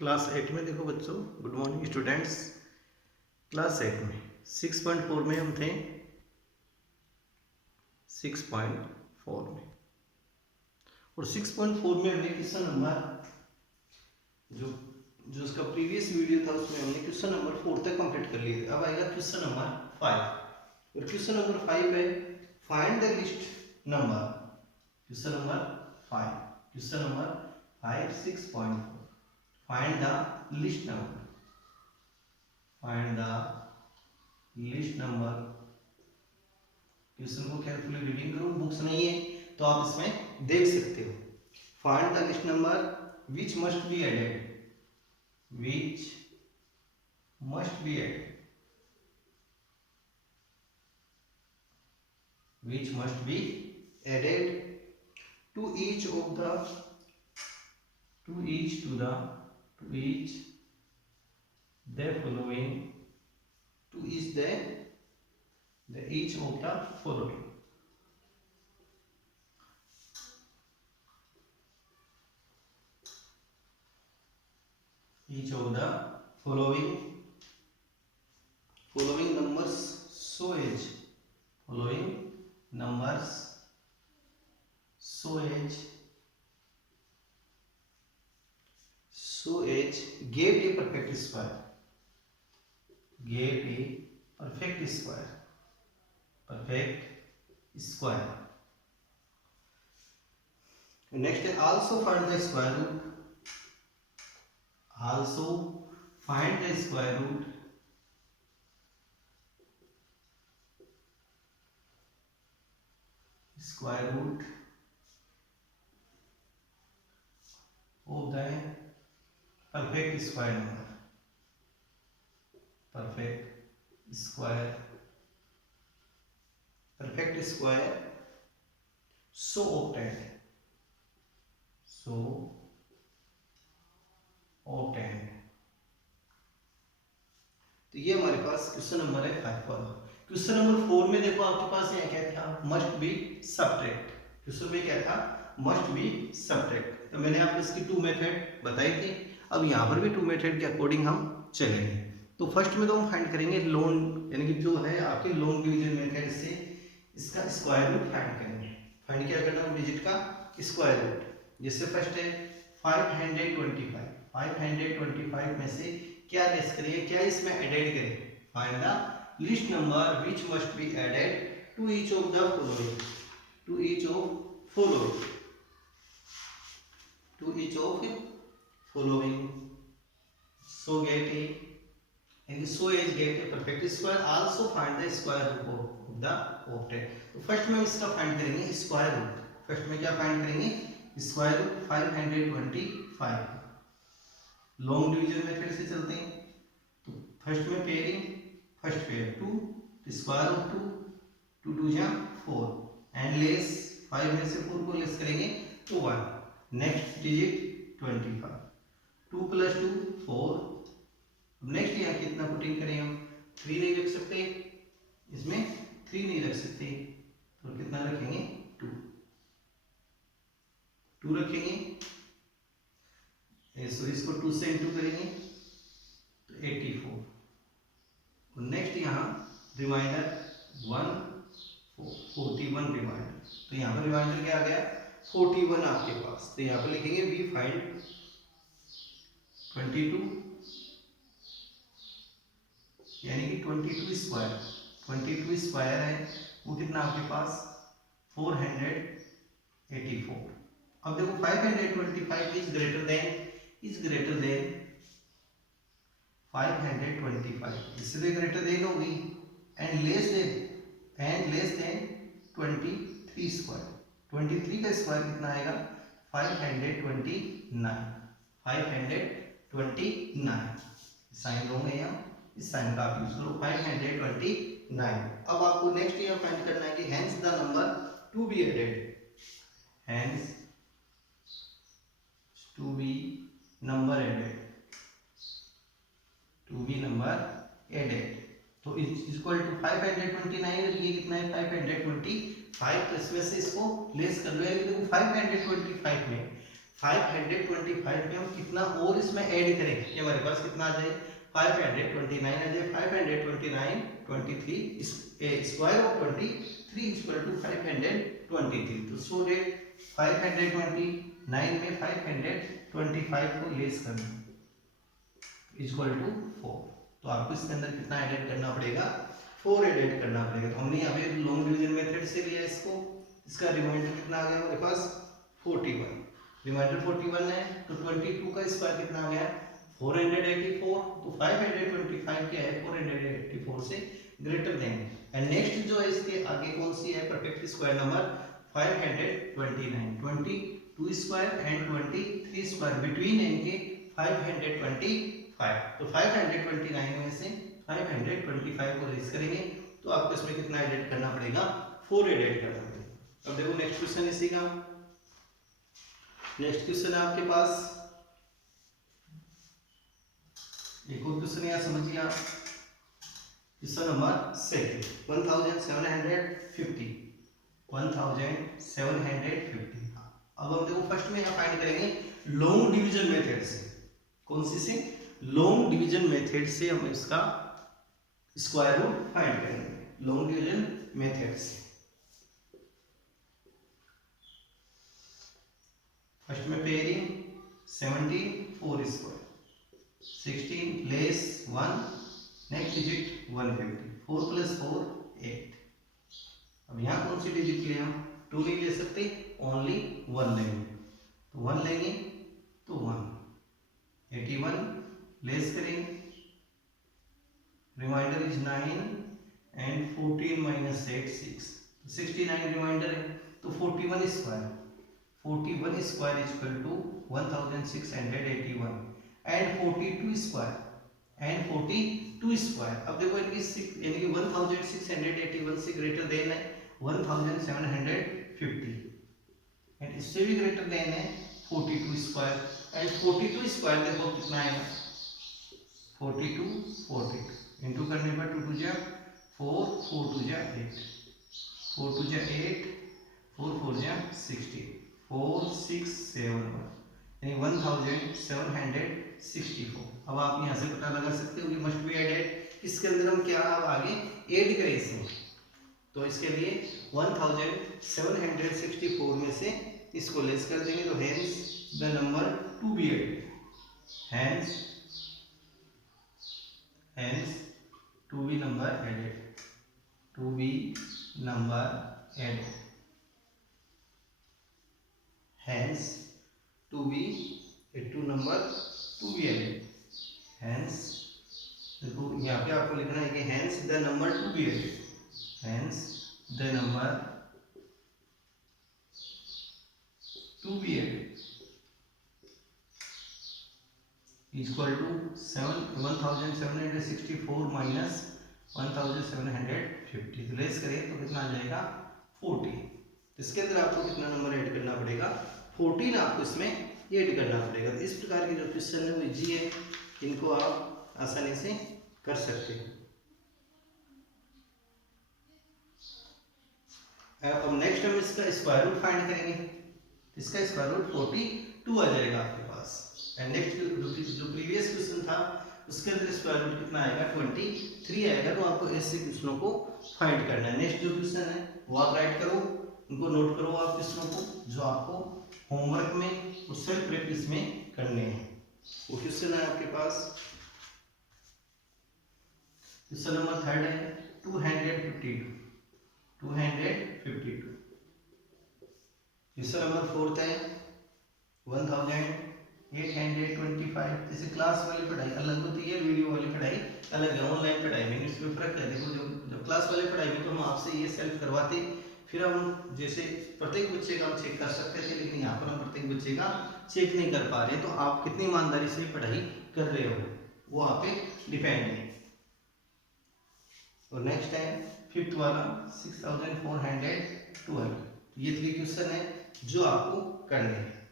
Class 8 में देखो बच्चों, गुड मॉर्निंग स्टूडेंट्स। क्लास 8 में 6.4 में हम थे। 6.4 में और 6.4 में हमने क्वेश्चन नंबर जो जो उसका प्रीवियस वीडियो था उसमें हमने क्वेश्चन नंबर 4 तक कंप्लीट कर लिए थे। अब आएगा क्वेश्चन नंबर 5 और क्वेश्चन नंबर 5 है find the list number. Question number 5 question number 5 6.4 find the list number. Find the list number. Question को केयरफुली रीडिंग करो, बुक्स नहीं है तो आप इसमें देख सकते हो। Find the list number which must be added, which must be added, which must be added to each of the to each the following, to each the each of the following. Each of the following numbers so as following numbers so as gave a perfect square, gave a perfect square, perfect square. Next है also find the square root, also find the square root of the perfect square number, perfect square so obtained, तो ये हमारे पास question number है 5 पर। Question number 4 में देखो आपके पास यहाँ क्या था, मस्ट बी सब्ट्रैक्ट। क्वेश्चन में क्या था, मस्ट बी सब्ट्रैक्ट। तो मैंने आपको इसकी 2 मेथड बताई थी। अब यहाँ पर भी 2 मेथड के अकॉर्डिंग हम चलेंगे। तो फर्स्ट में तो हम फाइंड करेंगे लोन, यानी कि जो है आपके लोन डिवीजन मेथड से इसका स्क्वायर रूट फाइंड करेंगे। फाइंड क्या करना है, डिजिट का स्क्वायर रूट। जैसे फर्स्ट है 525 में से क्या लेस करेंगे, क्या इसमें एडेड करेंगे। Find the list number which must be added to each of the following, to each of following so get a, and so as get a perfect square, also find the square root of the octet। तो first में हम इसका find करेंगे square root. First में क्या find करेंगे, square root 525। Long division method से चलते हैं। तो फर्स्ट में pairing, first pair 2 square root 2 2 जा 4 एंड लेस 5 में से 4 को लेस करेंगे तो 1। Next digit 25, 2 + 2 4। नेक्स्ट यहाँ कितना पुटिंग करें हम, 3 नहीं रख सकते, इसमें 3 नहीं रख सकते तो कितना रखेंगे 2 रखेंगे। सो इसको 2 से इंटू करेंगे तो 84। और नेक्स्ट यहाँ रिमाइंडर 41 रिमाइंडर, तो यहाँ पर रिमाइंडर क्या आ गया 41 आपके पास। तो यहाँ पर लिखेंगे वी फाइंड 22, यानी कि 22 स्क्वायर है वो कितना आपके पास 484। अब देखो 525 इज ग्रेटर देन 525, इससे ग्रेटर देन होगी एंड लेस देन 23 स्क्वायर। 23 का स्क्वायर कितना आएगा 529। साइन रॉन्ग है यहाँ, इस साइन का आप यूज करो 529। अब आपको नेक्स्ट यहाँ फाइंड करना है कि hence the number to be added, hence to be number added, तो इज इक्वल टू 529 और ये कितना है 525। तो इसमें से इसको लेस कर लो, यानी देखो 525 में 525 में हम कितना और इसमें ऐड करें कि हमारे पास कितना आ जाए 529 आ जाए 529 23 स्क्वायर ऑफ 23 इक्वल टू 523 तो सो डेट 529 में 525 को लेस करना इक्वल टू 4 तो आपको इसके अंदर कितना ऐड करना पड़ेगा 4 ऐड करना पड़ेगा। तो हमने यहाँ पे लॉन्ग डिवीजन मेथड से लिया इसको, इसका रिमाइंडर कितना आ गया हमारे पास 41, रिमाइंडर 41 है तो 22 का स्क्वायर कितना आ गया 484 तो 525 क्या है 484 से ग्रेटर देन एंड नेक्स्ट जो है इसके आगे कौन सी है perfect square number 529 22 square and 23 square between इनके 525 तो 529 में से 525 को लेस करेंगे तो आपको इसमें कितना एडिट करना पड़ेगा 4 एडिट करना पड़ेगा। अब देखो नेक्स्ट क्वेश्चन इसी का, नेक्स्ट क्वेश्चन है आपके पास एक और क्वेश्चन यहाँ समझिए आप, क्वेश्चन नंबर 6 1750 अब हम देखो फर्स्ट में यहाँ फाइंड करेंगे लॉन्ग डिवीजन मेथड से, कौन सी से लॉन्ग डिवीजन मेथड से हम इसका स्क्वायर रूट फाइंड करेंगे लॉन्ग डिवीजन मेथड से। फर्स्ट में pairing 74 square 16 less 1 next digit 150 4 plus 4 8। अब यहाँ कौन सी डिजिट ले हम 2 नहीं ले सकते ओनली 1 लेंगे तो 1 लेंगे तो 1 81 लेस करेंगे remainder is 9 and 14 minus 8 6 69 remainder है तो 41 square equal to 1681 and 42 square अब देखो इनकी यानी कि 1681 से ग्रेटर देन है 1750 एंड इससे भी ग्रेटर देन है 42 स्क्वायर एंड 42 स्क्वायर देखो कितना आएगा 42 इंटू करने पर 2 2 जा 4 4 2 जा 8 4 2 जा 8 4 4 जा 60 4 6 7 यानी 1764। अब आप यहाँ से पता लगा सकते हो कि मस्ट बी एडेड, इसके अंदर हम क्या अब आगे ऐड करें इसमें तो इसके लिए 1764 में से इसको लेस कर देंगे तो hence the number to be added hence to be number added hence to be added hence देखो यहाँ पे आपको लिखना है कि hence the number to be added hence the number to be added equal to 1764 minus 1750 तो less करें तो कितना आ जाएगा 14। इसके अंदर आपको कितना नंबर ऐड करना पड़ेगा 14 आपको इसमें ऐड करना पड़ेगा। तो इस प्रकार के जो क्वेश्चन है वो इजी है, इनको आप आसानी से कर सकते हैं। अब नेक्स्ट हम इसका स्क्वायर रूट फाइंड करेंगे, इसका स्क्वायर रूट 42 आ जाएगा आपके पास एंड नेक्स्ट जो प्रीवियस क्वेश्चन था उसके अंदर स्क्वायर रूट कितना आएगा 23 आएगा। तो आपको ऐसे क्वेश्चनों को फाइंड करना है। नेक्स्ट जो क्वेश्चन है वो आप राइट करो, उनको नोट करो आप क्वेश्चनों को जो आपको होमवर्क में और सेल्फ प्रैक्टिस में करने हैं। वो क्वेश्चन है आपके पास क्वेश्चन नंबर 3 है 252 क्वेश्चन नंबर 4 है 1825। जैसे क्लास वाली पढ़ाई अलग होती है, वीडियो वाली पढ़ाई अलग है, ऑनलाइन पढ़ाई में इसमें फर्क है। देखो जब क्लास वाली पढ़ाई में तो हम आपसे ये सेल्फ करवाते, फिर हम जैसे प्रत्येक बच्चे का हम चेक कर सकते थे, लेकिन यहाँ पर हम प्रत्येक बच्चे का चेक नहीं कर पा रहे। तो आप कितनी ईमानदारी से पढ़ाई कर रहे हो वो आप पे डिपेंड है। और नेक्स्ट है 5th वाला 6412। ये 3 क्वेश्चन है जो आपको करने हैं,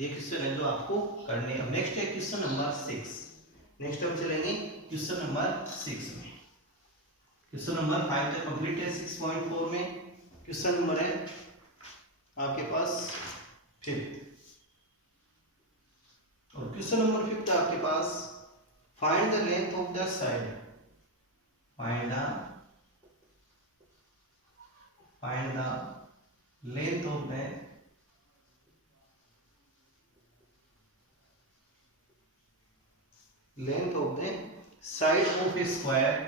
ये क्वेश्चन है जो आपको करने हैं। नेक्स्ट है क्वेश्चन नंबर 6। नेक्स्ट हम चलेंगे क्वेश्चन नंबर 6 में। क्वेश्चन नंबर 5 तक कंप्लीट है। 6.4 में क्वेश्चन नंबर है आपके पास 5th क्वेश्चन नंबर 5 आपके पास, find the length of the side, find the length of the side of a square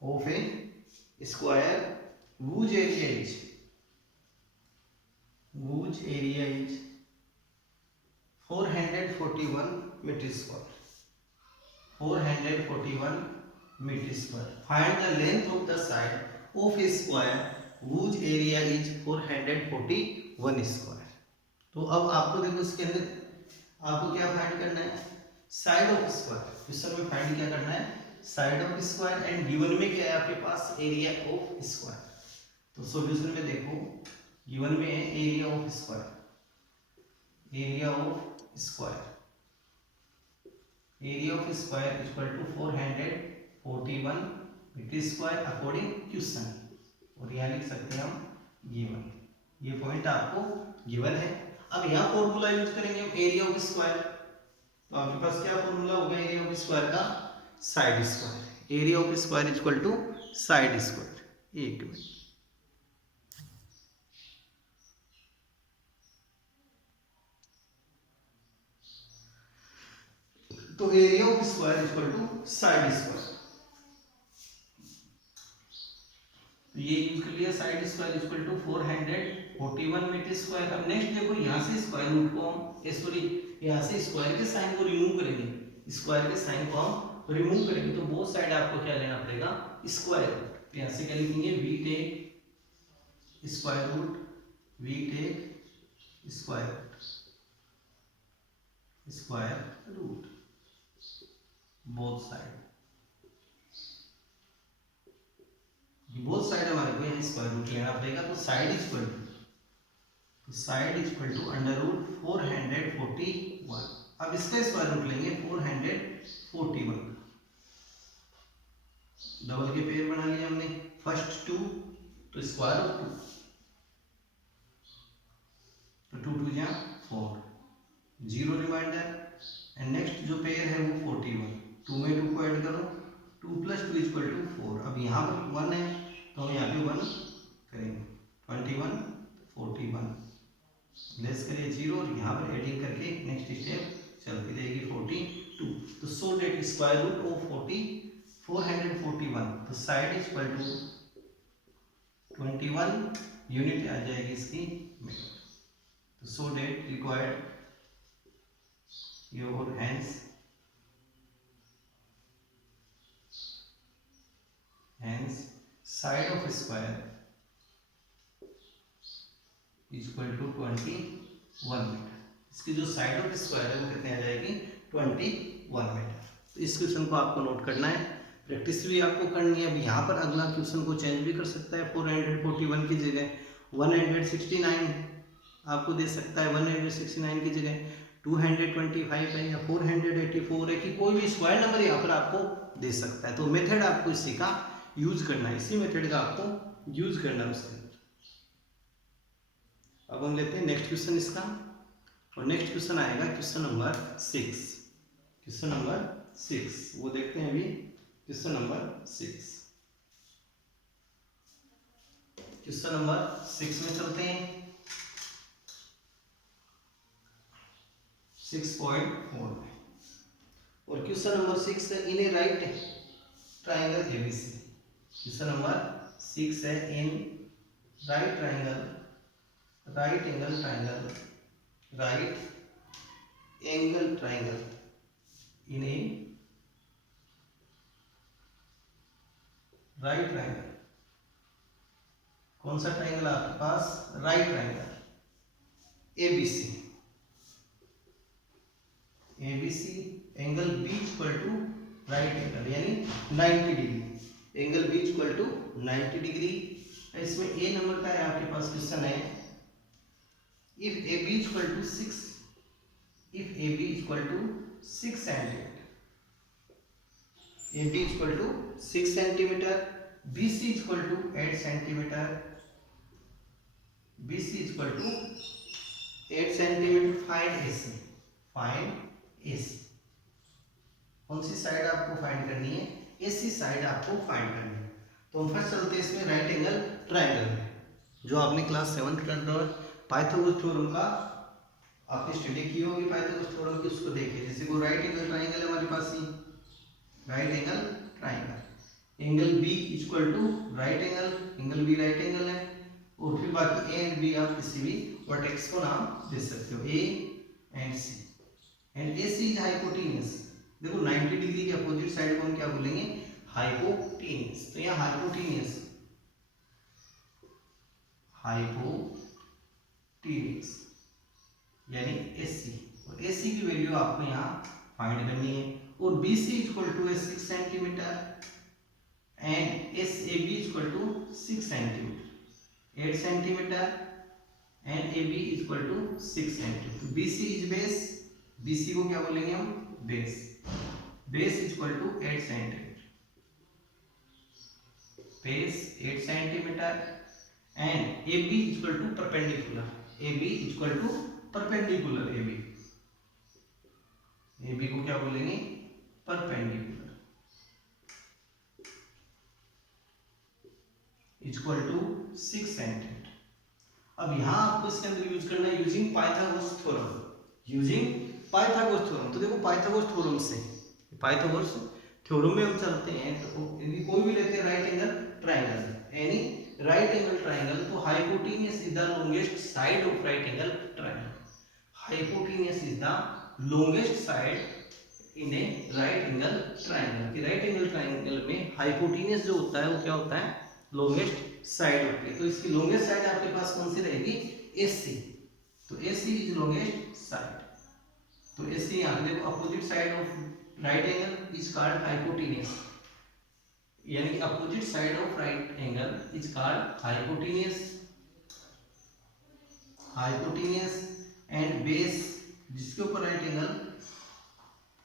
whose area is 441 meter square. 441 meter square. Find the length of the side of a square whose area is 441 square. तो अब आपको देखो इसके अंदर आपको क्या find करना है, साइड ऑफ स्क्वायर। क्वेश्चन में फाइंड क्या करना है, side of square, and given में क्या है आपके पास, एरिया ऑफ स्क्वायर। तो सॉल्यूशन में देखो, गिवन में है area of square, area of square equal to 441 metre square according question, और यहाँ लिख सकते हैं हम गिवन। ये पॉइंट आपको गिवन है। अब यहाँ फॉर्मूला यूज करेंगे हम एरिया ऑफ स्क्वायर। तो आपके पास क्या फॉर्मूला होगा एरिया ऑफ स्क्वायर का, side square. Area of square equal to side square. एक मिनट, तो area of square equal to side square, ये यूज कर लिया। Side square equal to 441 metre square. अब नेक्स्ट देखो, यहाँ से स्क्वायर रूट को हम सॉरी यहाँ से स्क्वायर के साइन को रिमूव करेंगे, स्क्वायर के साइन को हम रिमूव करेंगे, तो बोथ साइड आपको क्या लेना पड़ेगा, स्क्वायर रूट। तो यहाँ से क्या लिखेंगे, we take square root, we take square root both side हमारे को यहाँ स्क्वायर रूट लेना पड़ेगा। तो side equal to under root 441। अब इसका स्क्वायर रूट लेंगे 441, डबल के पेयर बना लिया हमने, फर्स्ट 2 तो स्क्वायर ऑफ 2, तो 2 2 जा 4, 0 रिमाइंडर, एंड नेक्स्ट जो पेयर है वो 41, 2 में 2 को ऐड करो, 2 + 2 = 4। अब यहाँ पर 1 है तो हम यहाँ पे 1 करेंगे, 21 41 लेस करिए 0, और यहाँ पर एडिंग करके नेक्स्ट स्टेप चलती रहेगी 42। तो so that square root of 441, तो साइड इक्वल टू 21 यूनिट आ जाएगी इसकी मीटर। तो so that required your hands side of square equal to 21 metre. इसकी जो साइड ऑफ स्क्वायर है वो कितने आ जाएगी, 21 मीटर। तो इस क्वेश्चन को आपको नोट करना है, प्रैक्टिस भी आपको करनी है। अब यहाँ पर अगला क्वेश्चन को चेंज भी कर सकता है, 441 की जगह 169 आपको दे सकता है, 169 की जगह 225 है या 484 है, कि कोई भी स्क्वायर नंबर यहाँ पर आपको दे सकता है। तो मेथड आपको इसी का यूज करना है, इसी मेथड का आपको यूज करना है उसके अंदर। अब हम लेते हैं नेक्स्ट क्वेश्चन इसका, और नेक्स्ट क्वेश्चन आएगा क्वेश्चन नंबर 6। क्वेश्चन नंबर 6 वो देखते हैं अभी, क्वेश्चन नंबर 6। क्वेश्चन नंबर 6 में चलते हैं, 6.4 में, और क्वेश्चन नंबर 6 है in a right triangle ABC. Question number 6 है in right angle triangle in a right triangle. कौन सा ट्राइंगल आपके पास, right triangle ABC angle B equal to right angle यानी 90 degree, angle B equal to 90 degree. इसमें A number का है आपके पास क्वेश्चन है, if AB equal to 6 centimeter, AB equal to 6 centimeter, BC equal to 8 centimeter, BC equal to 8 centimetre, find AC, find AC. कौन सी side आपको फाइंड करनी है? एसी साइड आपको फाइंड करनी है। तो हम फर्स्ट चलते हैं इसमें राइट एंगल ट्रायंगल में, जो आपने क्लास 7 के अंदर पाइथागोरस थ्योरम का आपने स्टडी की होगी, पाइथागोरस थ्योरम की, उसको देखिए। जैसे वो राइट एंगल ट्रायंगल है हमारे पास, ही right angle triangle, angle B equal to right angle, angle B right angle है, और फिर बाकी ए एंड बी आप किसी भी वर्टेक्स को नाम दे सकते हो, A and C, and A C is hypotenuse. देखो 90 डिग्री के अपोजिट साइड को हम क्या बोलेंगे? हाइपोटेन्यूस। तो यहाँ हाइपोटेन्यूस, हाइपोटेन्यूस यानी एसी, और एसी की वैल्यू आपको यहाँ फाइंड करनी है। और BC equal to 6 centimetre and SAB equal to 6 centimetre, 8 centimetre and AB equal to 6 centimetre. BC is base, BC को क्या बोलेंगे हम? Base, base equal to 8 centimetre, base 8 centimetre and AB equal to perpendicular, AB equal to perpendicular, AB को क्या बोलेंगे? Perpendicular, equal to 6 centimetre. अब यहां आपको इसके अंदर यूज करना है using Pythagoras theorem, using Pythagoras theorem. तो देखो पाइथागोरस थ्योरम से, पाइथागोरस थ्योरम में हम चलते हैं, तो यदि कोई भी लेते हैं right angle triangle, any right angle triangle, तो hypotenuse is the longest side of right angle triangle, hypotenuse is the longest side in a right angle triangle. कि राइट एंगल ट्रायंगल में हाइपोटेन्यूस जो होता है वो क्या होता है? लॉन्गेस्ट साइड होती है। तो इसकी लॉन्गेस्ट साइड आपके पास कौन सी रहेगी? AC। तो AC इज लॉन्गेस्ट साइड। तो AC यहाँ देखो opposite side of right angle is called hypotenuse, यानी कि opposite side of right angle is called hypotenuse, hypotenuse and base, जिसके ऊपर राइट एंगल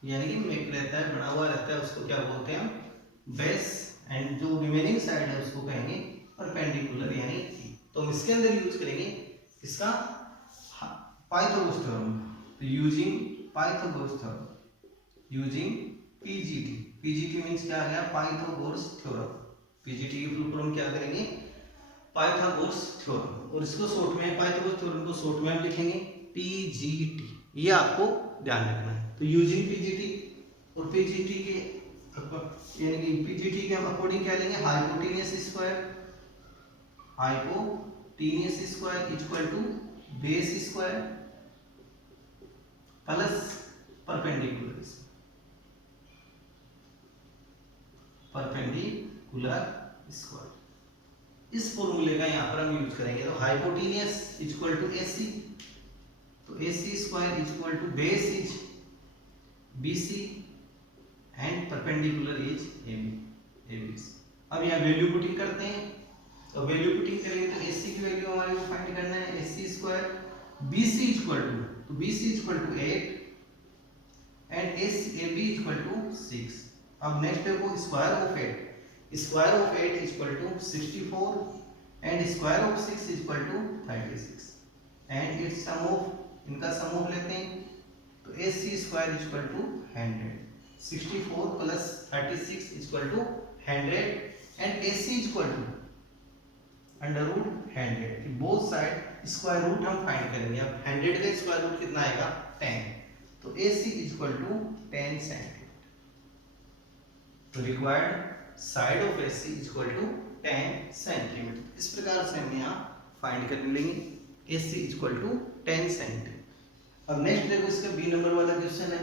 यानी कि मेक रहता है, बना हुआ रहता है, उसको क्या बोलते हैं हम? बेस। एंड जो रिमेनिंग साइड है उसको कहेंगे परपेंडिकुलर यानी थी। तो हम इसके अंदर यूज करेंगे इसका पाइथागोरस थ्योरम। तो using Pythagoras theorem, using PGT, PGT means क्या आ गया? Pythagoras theorem. PGT की फुल फॉर्म क्या करेंगे? Pythagoras theorem. और इसको शॉर्ट में, पाइथागोरस थ्योरम को शॉर्ट में हम लिखेंगे PGT, ये आपको ध्यान रखना है। तो यूजिंग PGT, और PGT के यानी कि PGT के हम अकॉर्डिंग क्या लेंगे? Hypotenuse square, hypotenuse square equal to base square plus perpendicular, perpendicular square. इस फॉर्मूले का यहाँ पर हम यूज करेंगे। तो हाइपोटेन्यूस इक्वल टू AC, तो AC square equal to base is BC and perpendicular is AB। अब यहाँ वैल्यू पुटिंग करते हैं। तो वैल्यू पुटिंग करेंगे तो AC की वैल्यू हमारे को फाइंड करना है, AC square, BC equal to, तो BC equal to 8 and AB equal to 6। अब नेक्स्ट देखो square of 8, square of 8 equal to 64 and square of 6 equal to 36 and it's sum of, इनका sum of लेते हैं। तो AC square equal to 100, 64 plus 36 equal to 100 and AC equal to under root 100। Both side square root हम find करेंगे। अब 100 का square root कितना आएगा? 10। तो AC इक्वल टू 10 सेंटीमीटर। तो required side of AC equal to 10 centimetre. इस प्रकार से हम यहाँ फाइंड कर लेंगे AC इक्वल टू 10 सेंटीमीटर। अब नेक्स्ट देखो इसका B नंबर वाला क्वेश्चन है,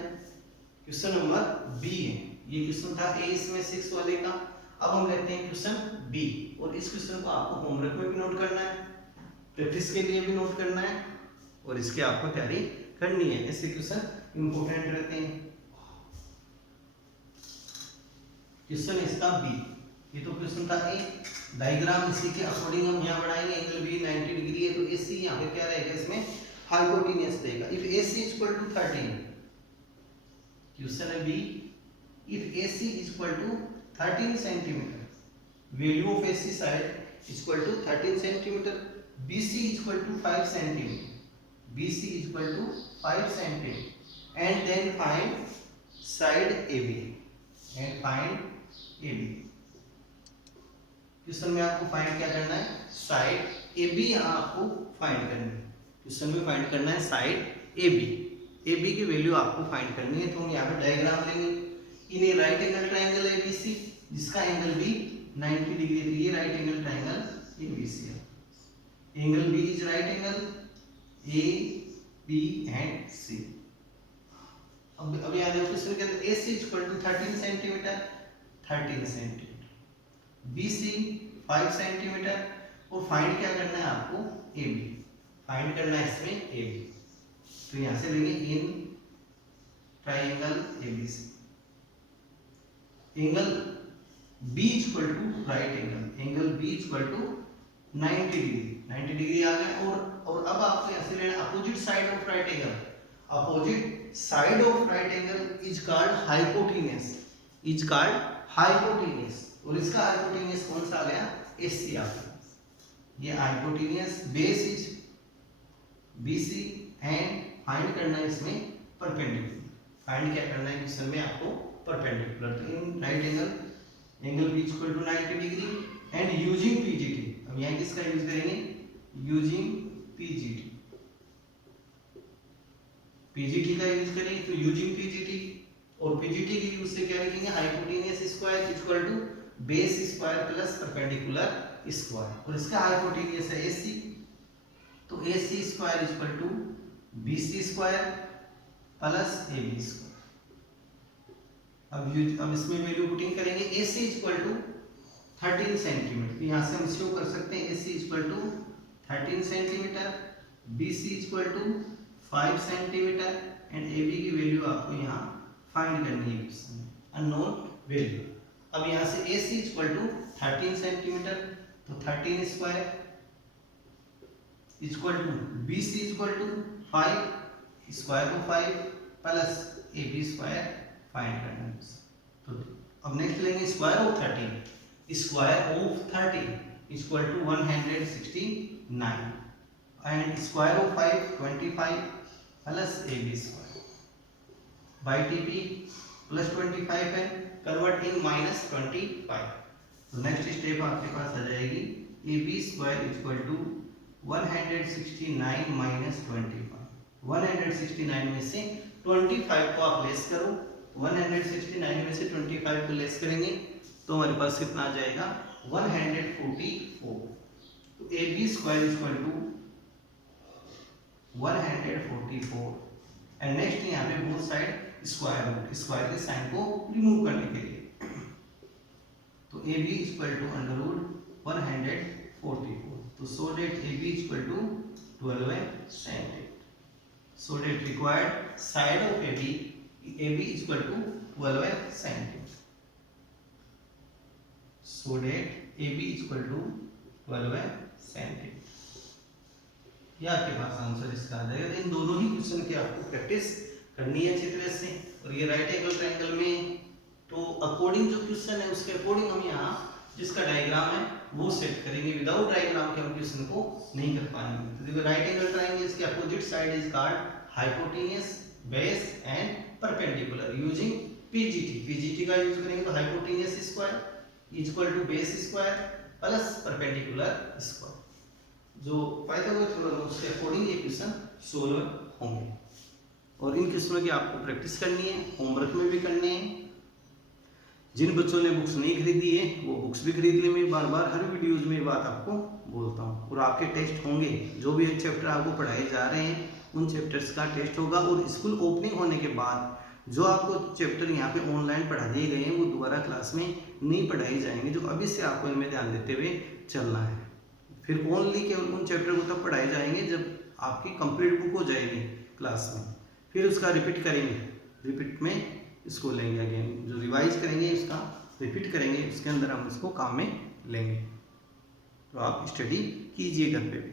क्वेश्चन नंबर B है। ये क्वेश्चन था A इसमें 6 वाले का। अब हम लेते हैं क्वेश्चन B, और इस क्वेश्चन को आपको होमवर्क में भी नोट करना है, प्रैक्टिस के लिए भी नोट करना है, और इसकी आपको तैयारी करनी है। ऐसे क्वेश्चन इंपॉर्टेंट रहते हैं। क्वेश्चन इसका B, ये तो क्वेश्चन था A, डायग्राम इसी के अकॉर्डिंग हम यहाँ बनाएंगे। एंगल B 90 डिग्री है, तो AC यहाँ पे क्या रहेगा? इसमें हाइपोटेन्यूस रहेगा। If AC equal to 13, question है B, if AC equal to 13 centimetre, value of AC side equal to 13 centimetre, BC equal to 5 centimetre, BC is equal to 5 cm and then find side AB and find AB। Question में आपको find क्या करना है, side AB यहाँ आपको find करनी है। Question में फाइंड करना है साइड AB, AB की वैल्यू आपको फाइंड करनी है। तो हम यहाँ पे डायग्राम लेंगे। In a right angle triangle ABC जिसका एंगल भी 90 डिग्री है, ये राइट एंगल ट्राइंगल ABC है। Angle B is right angle A B and C। अब यहाँ देखो क्वेश्चन के अंदर AC equal to 13 centimetre, 13 centimetre, BC 5 centimetre और फाइंड क्या करना है आपको, AB फाइंड करना है इसमें AB। तो यहाँ से लेंगे in triangle ABC angle B equal to right angle, angle B equal to 90 degree, 90 degree आ गया। और अब आपको यहाँ से लेना opposite side of right angle, opposite side of right angle is called hypotenuse, is called hypotenuse. और इसका हाइपोटेन्यूस कौन सा आ गया, AC आ गया। ये hypotenuse base is BC and find करना है इसमें परपेंडिकुलर। फाइंड क्या करना है क्वेश्चन में आपको, परपेंडिकुलर। तो in right angle B equal to 90 degree and using PGT। अब यहाँ किसका यूज करेंगे, यूजिंग PGT, PGT का यूज करेंगे। तो यूजिंग PGT और PGT के यूज से क्या लिखेंगे, hypotenuse square equal to base square plus perpendicular square. और इसका हाइपोटेन्यूस है AC, तो AC square equal to BC square plus AB square. अब इसमें वैल्यू पुटिंग करेंगे। AC इक्वल टू 13 सेंटीमीटर, यहाँ से हम शो कर सकते हैं AC equal to 13 centimetre, BC equal to 5 centimetre and AB की वैल्यू आपको यहाँ फाइंड करनी है, अननोन वैल्यू। अब यहाँ से AC इक्वल टू 13 सेंटीमीटर, तो 13 square equal to BC equal to 5 square को 5 प्लस AB स्क्वायर फाइंड करना है। तो अब नेक्स्ट लेंगे square of 13, square of 30 equal to 169 and square of 5 25 plus AB square by TP plus 25 है, convert in minus 25। तो next step आपके पास आ जाएगी AB square equal to 169 minus 25। 169 में से 25 को आप लेस करो, 169 में से 25 को लेस करेंगे तो हमारे पास कितना आ जाएगा, 144। तो AB square equal to 144 and next यहाँ पे both side square root, square के साइन को रिमूव करने के लिए। तो AB equal to under root 144। तो so that AB equal to 12 centimetre. So that required side of AB is equal to 12 centimeter. So that AB is equal to 12 centimeter. ये आपके पास answer इसका आ जाएगा। इन दोनों ही क्वेश्चन की आपको प्रैक्टिस करनी है अच्छी तरह से। और ये राइट एंगल ट्रायंगल में तो अकॉर्डिंग जो क्वेश्चन है उसके अकॉर्डिंग हम यहाँ जिसका डायग्राम है वो सेट करेंगे। विदाउट डायग्राम के हम क्वेश्चन को नहीं कर पाएंगे। तो देखो राइट एंगल ट्रायंगल इसके opposite side is called hypotenuse, base and perpendicular using PGT। PGT का यूज करेंगे तो hypotenuse square equal to base square plus perpendicular square. जो पाइथागोरस थ्योरम उसके अकॉर्डिंग ये क्वेश्चन सोल्व होंगे। और इन क्वेश्चनों की आपको प्रैक्टिस करनी है, होमवर्क में भी करने हैं। जिन बच्चों ने बुक्स नहीं खरीदी है वो बुक्स भी खरीद लें। मैं बार बार हर वीडियोज में ये बात आपको बोलता हूँ। और आपके टेस्ट होंगे, जो भी चैप्टर आपको पढ़ाए जा रहे हैं उन चैप्टर्स का टेस्ट होगा। और स्कूल ओपनिंग होने के बाद जो आपको चैप्टर यहाँ पे ऑनलाइन पढ़ा दिए गए हैं वो दोबारा क्लास में नहीं पढ़ाई जाएंगे। जो अभी से आपको इनमें ध्यान देते हुए चलना है। फिर ओनली केवल उन चैप्टर को तब पढ़ाए जाएंगे जब आपकी कंप्लीट बुक हो जाएगी क्लास में। फिर उसका रिपीट करेंगे, रिपीट में इसको लेंगे अगेन, जो रिवाइज करेंगे उसका रिपीट करेंगे, उसके अंदर हम इसको काम में लेंगे। तो आप स्टडी कीजिए घर पे भी।